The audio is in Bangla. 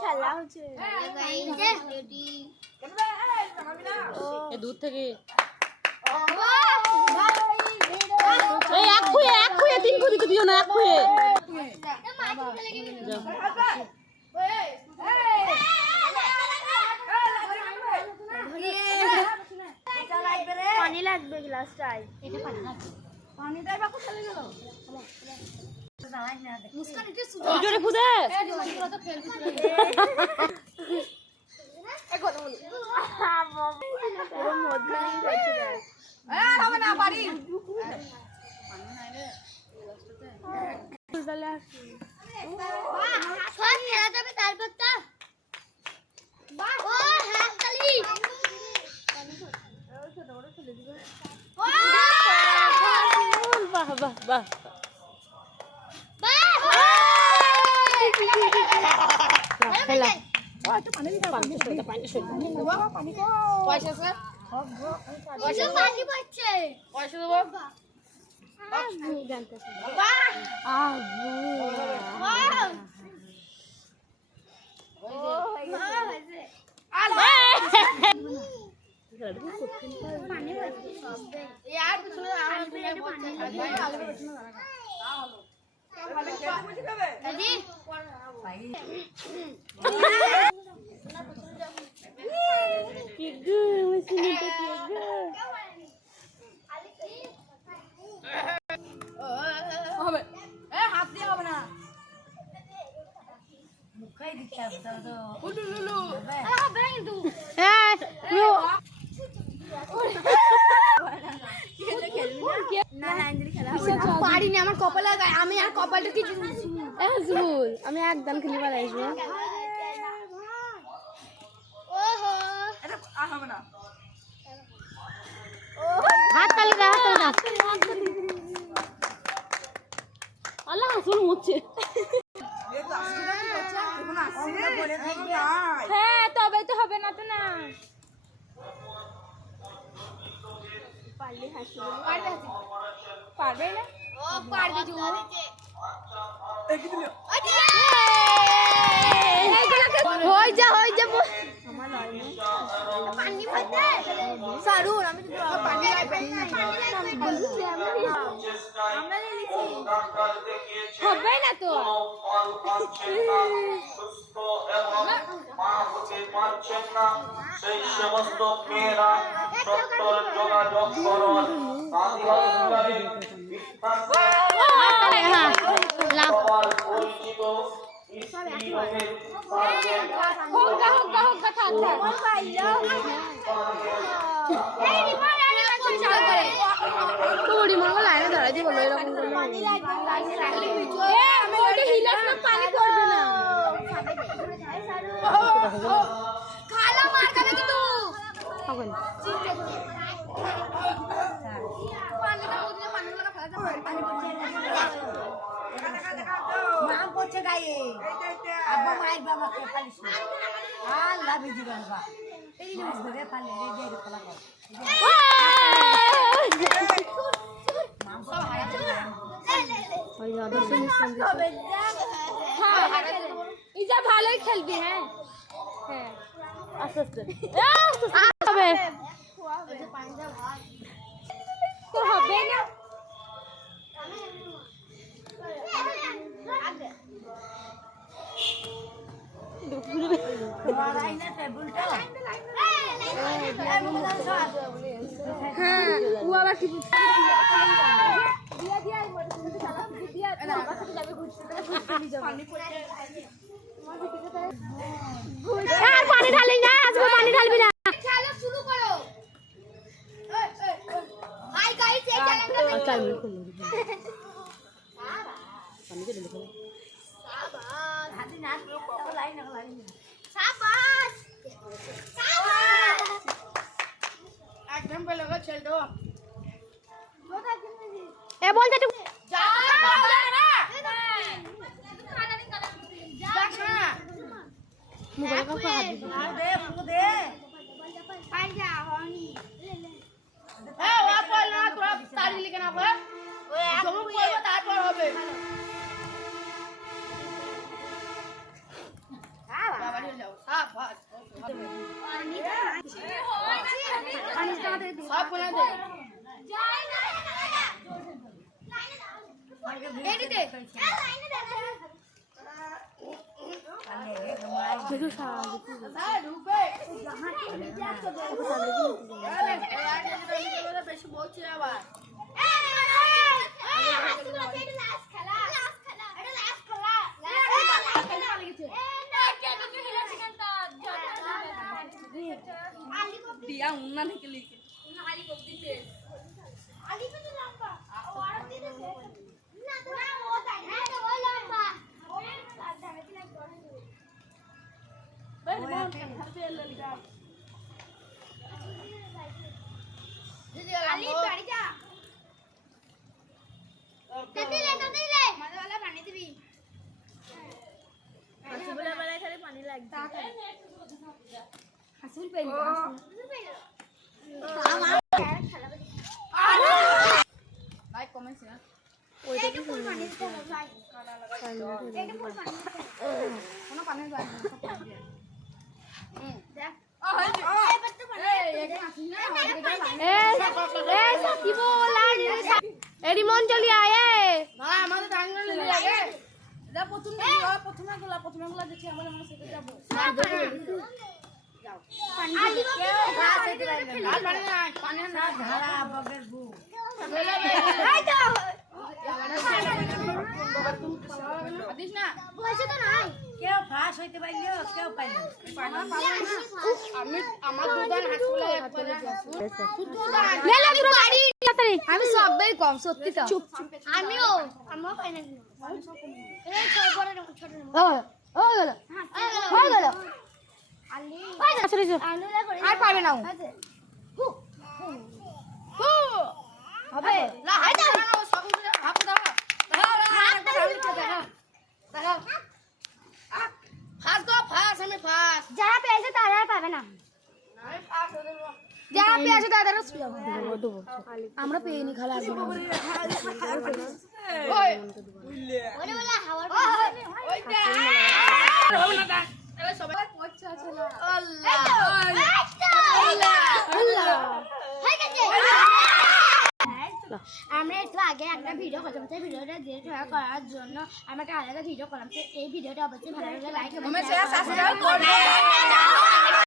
খেলা হচ্ছে দূর থেকে এক খুঁয়ে 3 খুঁয়ে দিতে দিও না, এক খুঁয়ে পানি লাগবে গ্লাসটায়। পানি দেয় বাকু চলে গেল। মুস্কান একটু জোরে খুদে হবে না পারি খেলা যাবে তারপর তো বাহ বাহ বাহ খেলা পয়সা স্যার পয়সা পানি পড়ছে পয়সা দেবো হাত দিয়ে হবে না মুখাই দিতে হবে কিন্তু পারিনি আমার কপালে আমি আর কপালটা কিছু আমি একদম খেলি বার আসবো হাত তালি না আল্লাহ হাসুল মুচ্ছে হ্যাঁ তবে তো হবে না তো না পারবে না ও পারবে তো হই যা পানি মধ্যে সারুন আমি তো পানি আমরা নিয়েছি হবে না তো সেই সমস্ত মেয়েরা সত্তর যোগাযোগ করুন সবার পরিচিত নাম করছে গায়ে আব্বা মায়ের বাবাকে পালিশ আল্লাহ বিজি বাবা এই জিনিস ধরে পালি দে দে খোলা কর নাম সব হারাতে ওই আদর্শ মিশন হ্যাঁ এই যা ভালোই খেলবি হ্যাঁ হ্যাঁ আস্তে আস্তে হবে তো হবে না হ্যাঁ ও আবার কি পানি ঢালি না আজকে পানি ঢালবি না খেলা শুরু করো হাই গাইস এই চ্যানেলটা হাতি নাচ লাইন শাবাশ শাবাশ একদম ভালো করে ছেড়ে দাও এ বলতে একটু যা না মোবাইল কাউকে হাত দিবি দে ফুকু দে পাই যা হনি এ ওয়া পড় না তোরা তাড়ি লিখে না পড় ওই জমা করব তারপর হবে করেছে বেশি বলছি আবার দিয়া উন্না থেকে লিখে আলি কব দিতে আলি কত লম্বা ও আর দিতে না তো না ও তাই না তো ও লম্বা ও ধারে দিলে করে বেশ বল খাতে এলে লিখা দিদি আলি বাড়ি যা দিলে মজা वाला পানি দিবি হাসিবুলা বলে খালি পানি লাগবে হাসিবুল পেন লাইক কমেন্ট না ওইটা কি ফুল পানি দিতে ভাই এটা ফুল পানি কোনো পানি দাও না দেখ এই বত্তু পানি এই সাথী বলা এডি মন চলি আয়ে ভাই আমাদের টাঙ্গলে নিয়ে লাগে যা প্রথমে গুলা দেখি আমরা মনে সেটা যাব যাও পানি কেউ গাছ এতে রাখবে না পানি না ধারা বগের বু এই তো আদিস না বসে তো নাই কেউ ফাঁস হইতে পারলো কেউ পাইলো আমি আমার দুদান হাসলে একবারে লে লে বাড়ি আমি সবই কম সত্যি তো আমিও পাই না এই ছোট ও গেল হয়ে গেল আলি আর পাবে না হবে না হাই দাও সব হাফ দাও দাও ফাঁস আমি ফাঁস যারা পেয়েছে তারা পাবে না যারা পেয়েছে তাদের আমরা পেয়েনি খালা আসবো ওই ওরে বলা হাওয়ার ওইটা হবে না তাহলে সবাই পয়সা আছে না আল্লাহ আল্লাহ আল্লাহ হয়ে গেছে আমরা একটু আগে একটা ভিডিও করলাম সেই ভিডিওটা ডিলিট করার জন্য আমাকে আলাদা ভিডিও করলাম তো এই ভিডিওটা অবশ্যই ভালো লাগলে লাইক কমেন্ট শেয়ার সাবস্ক্রাইব করবেন